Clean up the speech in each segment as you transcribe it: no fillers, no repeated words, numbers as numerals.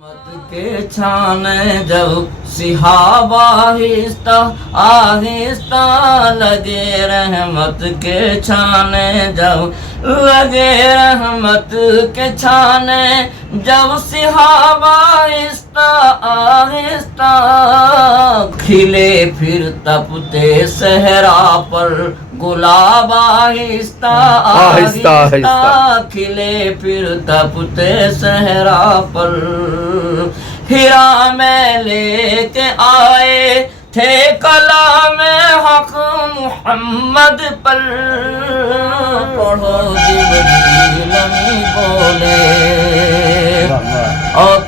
مت کے چھانے جب صحابہ آہستہ آہستہ لگے رحمت کے چھانے جب لگے رحمت کے چھانے جب صحابہ آہستہ آہستہ کھلے پھر تپتے صحرا پر گلاب آہستہ آہستہ کھلے پھر تپتے صحرا پر ہیرا میں لے کے آئے تھے کلام حق محمد پر پڑھو جبریل امی بولے اور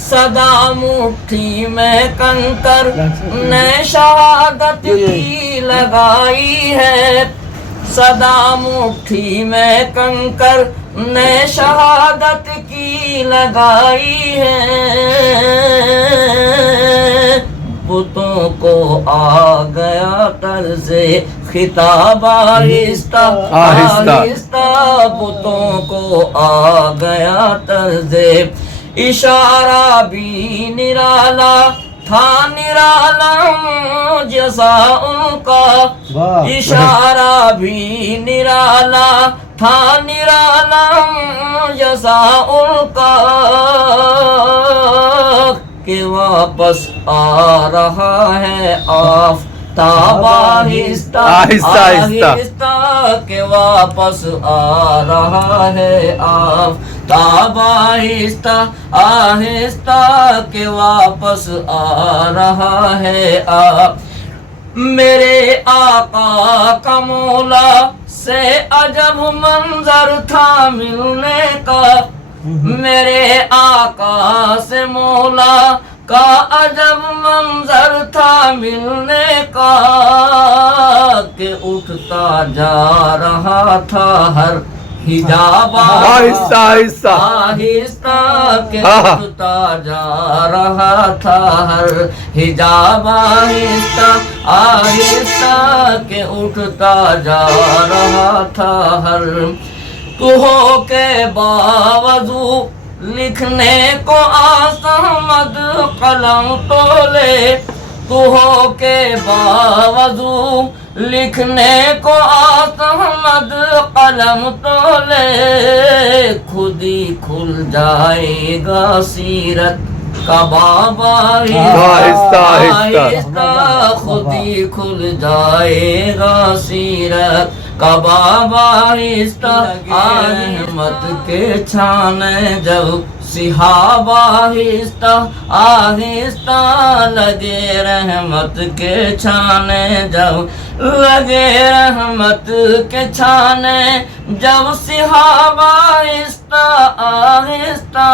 صدا مٹھی میں کنکر نے شہادت کی لگائی ہے صدا مٹھی میں کنکر نے شہادت کی لگائی ہے بتوں کو آ گیا طرز خطاب آہستہ آہستہ بتوں کو آ گیا طرز اشارہ بھی نرالا تھا نرالا جزا ان کا اشارہ بھی نرالا تھا نرالا جزا ان کا کہ واپس آ رہا ہے آفتاب آہستہ آہستہ کہ واپس آ رہا ہے آفتاب آہستہ آہستہ کہ واپس آ رہا ہے میرے آقا کا مولا سے عجب منظر تھا ملنے کا میرے آقا سے مولا کا عجب منظر تھا ملنے کا کہ اٹھتا جا رہا تھا ہر حجاب آہستہ آہستہ آہستہ کہ اٹھتا جا رہا تھا ہر حجاب آہستہ آہستہ کہ اٹھتا جا رہا تھا ہر کوہ کے باوضو لکھنے کو آسمد قلم تولے کوہ کے باوضو لکھنے کو آسمد قلم تولے خود ہی کھل جائے گا سیرت کا باب آہستہ آہستہ خود ہی کھل جائے گا سیرت کا باب آہستہ رحمت کے چھانے جب صحابہ آہستہ آہستہ لگے رحمت کے چھانے جب لگے رحمت کے چھانے جب صحابہ آہستہ آہستہ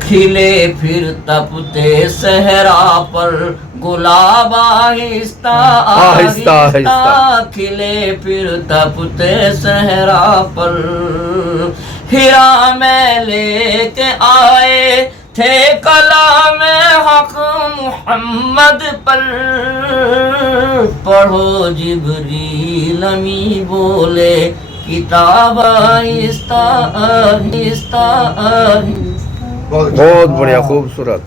کھلے پھر تپتے صحرا پر گلاب آہستہ آہستہ کھلے پھر تپتے صحرا پر ہیرا میں لے کے آئے تھے کلام حق محمد پر پڑھو جبریل امی بولے کتاب آہستہ آہستہ بہت بڑھیا خوبصورت